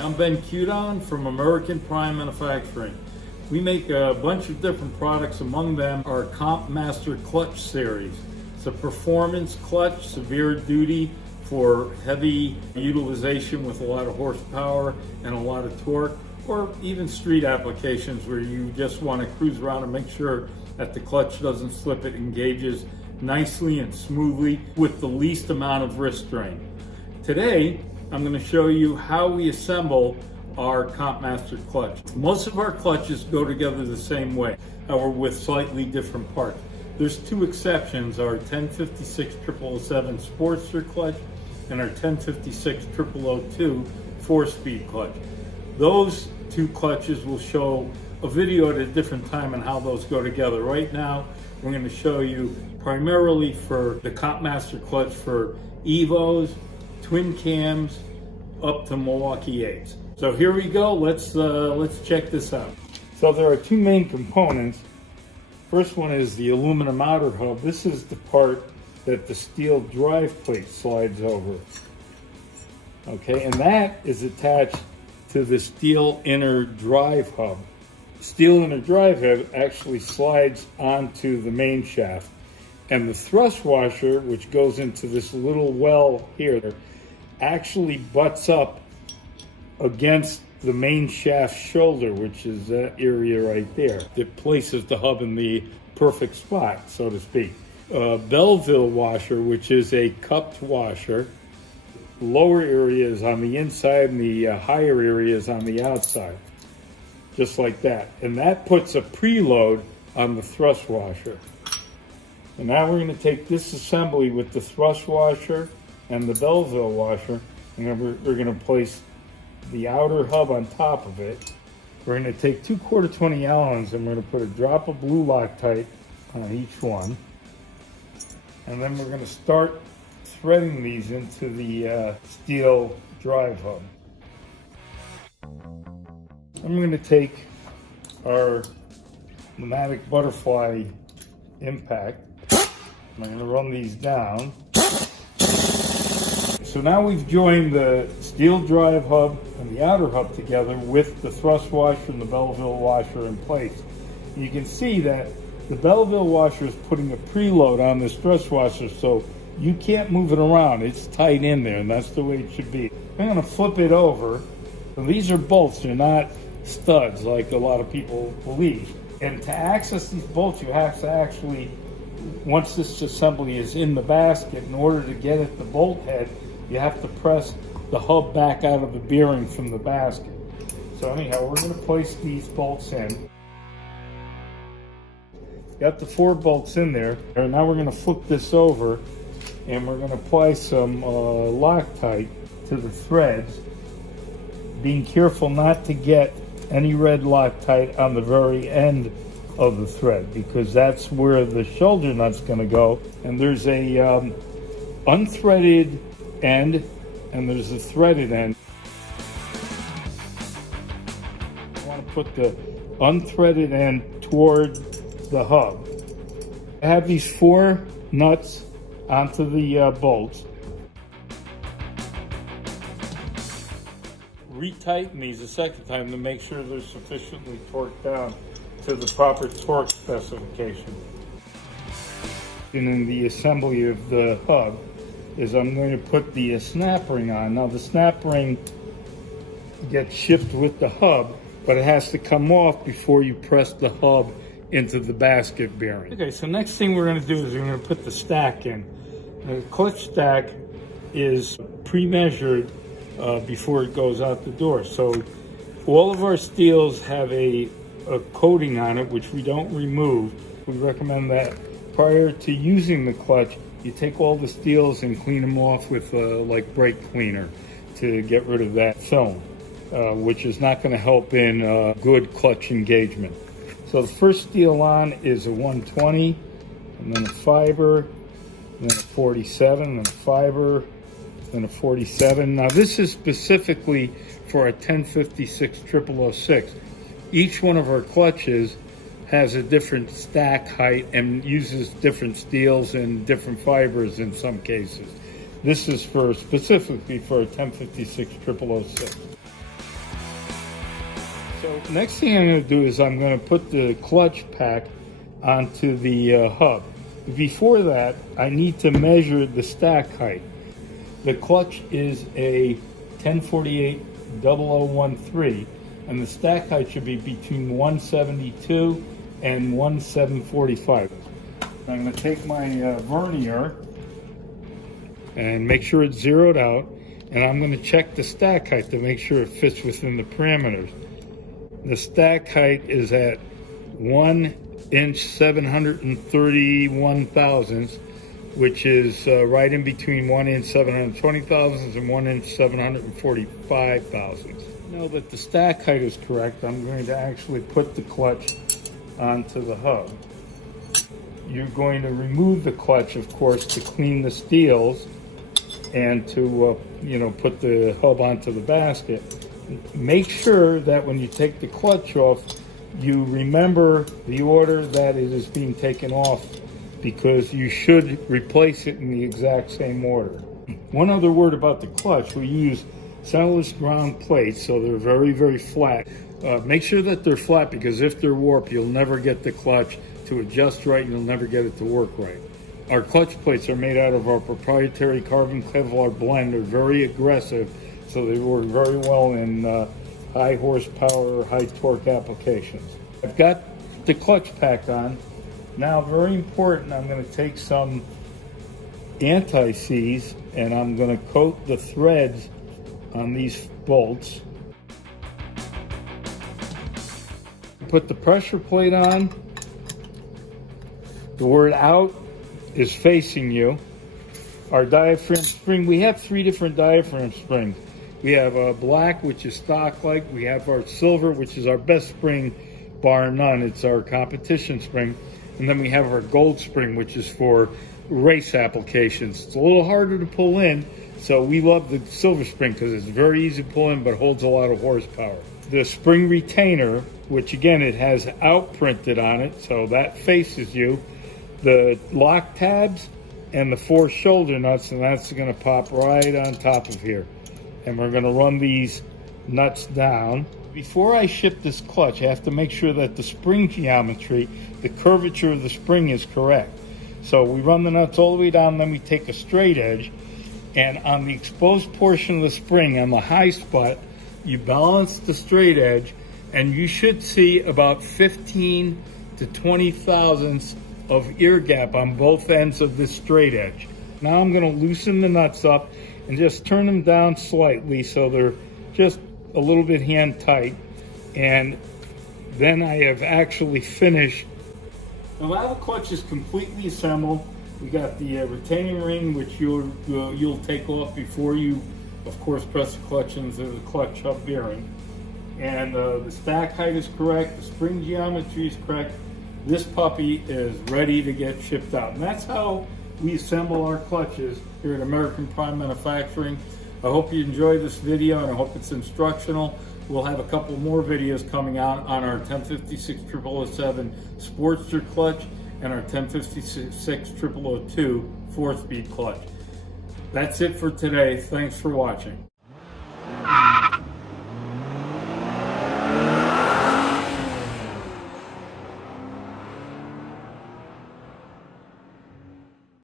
I'm Ben Cudon from American Prime Manufacturing. We make a bunch of different products. Among them our Comp Master Clutch series. It's a performance clutch, severe duty for heavy utilization with a lot of horsepower and a lot of torque, or even street applications where you just want to cruise around and make sure that the clutch doesn't slip. It engages nicely and smoothly with the least amount of wrist strain. Today, I'm going to show you how we assemble our Comp Master clutch. Most of our clutches go together the same way, or with slightly different parts. There's two exceptions, our 1056 0007 Sportster clutch and our 1056 0002 4-speed clutch. Those two clutches will show a video at a different time on how those go together. Right now, we're going to show you primarily for the Comp Master clutch for Evos, twin cams, up to Milwaukee 8s. So here we go. Let's check this out. So there are two main components. First one is the aluminum outer hub. This is the part that the steel drive plate slides over. Okay, and that is attached to the steel inner drive hub. Steel inner drive hub actually slides onto the main shaft, and the thrust washer, which goes into this little well here, actually butts up against the main shaft shoulder, which is that area right there. It places the hub in the perfect spot, so to speak. Belleville washer, which is a cupped washer. Lower areas on the inside and the higher areas on the outside. Just like that. And that puts a preload on the thrust washer. And now we're going to take this assembly with the thrust washer and the Belleville washer, and we're going to place the outer hub on top of it. We're going to take 2 1/4 Allens and we're going to put a drop of blue Loctite on each one. And then we're going to start threading these into the steel drive hub. I'm going to take our pneumatic butterfly impact. I'm going to run these down. So now we've joined the steel drive hub and the outer hub together with the thrust washer and the Belleville washer in place. You can see that the Belleville washer is putting a preload on this thrust washer, so you can't move it around. It's tight in there, and that's the way it should be. I'm going to flip it over. So these are bolts. They're not studs like a lot of people believe. And to access these bolts, you have to actually, once this assembly is in the basket, in order to get at the bolt head, you have to press the hub back out of the bearing from the basket. So anyhow, we're going to place these bolts in. Got the 4 bolts in there. And now we're going to flip this over and we're going to apply some Loctite to the threads, being careful not to get any red Loctite on the very end of the thread, because that's where the shoulder nut's going to go. And there's a unthreaded end and there's a threaded end. I want to put the unthreaded end toward the hub. I have these 4 nuts onto the bolts. Retighten these a second time to make sure they're sufficiently torqued down to the proper torque specification. And in the assembly of the hub is I'm going to put the snap ring on. Now the snap ring gets shifted with the hub, but it has to come off before you press the hub into the basket bearing. Okay, so next thing we're going to do is we're going to put the stack in. The clutch stack is pre-measured before it goes out the door. So all of our steels have a coating on it, which we don't remove. We recommend that prior to using the clutch, you take all the steels and clean them off with like brake cleaner to get rid of that film, which is not going to help in good clutch engagement. So the first steel on is a 120, and then a fiber, and then a 47, and a fiber, and a 47. Now this is specifically for a 1056 0006. Each one of our clutches has a different stack height and uses different steels and different fibers in some cases. This is for specifically for a 1056 0006. So next thing I'm going to do is I'm going to put the clutch pack onto the hub. Before that, I need to measure the stack height. The clutch is a 1048-0013, and the stack height should be between 172 and 1745. I'm going to take my vernier and make sure it's zeroed out, and I'm going to check the stack height to make sure it fits within the parameters. The stack height is at 1 inch 731 thousandths, which is right in between 1 inch 720 thousandths and 1 inch 745 thousandths. Now that the stack height is correct, I'm going to actually put the clutch onto the hub. You're going to remove the clutch, of course, to clean the steels and to put the hub onto the basket. Make sure that when you take the clutch off, you remember the order that it is being taken off, because you should replace it in the exact same order. One other word about the clutch: we use centerless ground plates, so they're very, very flat. Make sure that they're flat, because if they're warped, you'll never get the clutch to adjust right, and you'll never get it to work right. Our clutch plates are made out of our proprietary carbon Kevlar blend. They're very aggressive, so they work very well in high horsepower, high torque applications. I've got the clutch pack on. Now, very important, I'm going to take some anti-seize and I'm going to coat the threads on these bolts. Put the pressure plate on. The word out is facing you. Our diaphragm spring, we have 3 different diaphragm springs. We have black, which is stock-like. We have our silver, which is our best spring, bar none. It's our competition spring. And then we have our gold spring, which is for race applications. It's a little harder to pull in, so we love the silver spring because it's very easy to pull in but holds a lot of horsepower. The spring retainer, which again, it has out printed on it, so that faces you. The lock tabs and the 4 shoulder nuts, and that's going to pop right on top of here. And we're going to run these nuts down. Before I ship this clutch, I have to make sure that the spring geometry, the curvature of the spring, is correct. So we run the nuts all the way down, then we take a straight edge, and on the exposed portion of the spring, on the high spot, you balance the straight edge, and you should see about 15 to 20 thousandths of ear gap on both ends of this straight edge. Now I'm going to loosen the nuts up and just turn them down slightly so they're just a little bit hand tight, and then I have actually finished. Now the clutch is completely assembled. We got the retaining ring, which you'll take off before you, of course, press the clutch into the clutch hub bearing. And the stack height is correct. The spring geometry is correct. This puppy is ready to get shipped out. And that's how we assemble our clutches here at American Prime Manufacturing. I hope you enjoyed this video, and I hope it's instructional. We'll have a couple more videos coming out on our 1056-0007 Sportster clutch and our 1056-0002 4-speed clutch. That's it for today. Thanks for watching.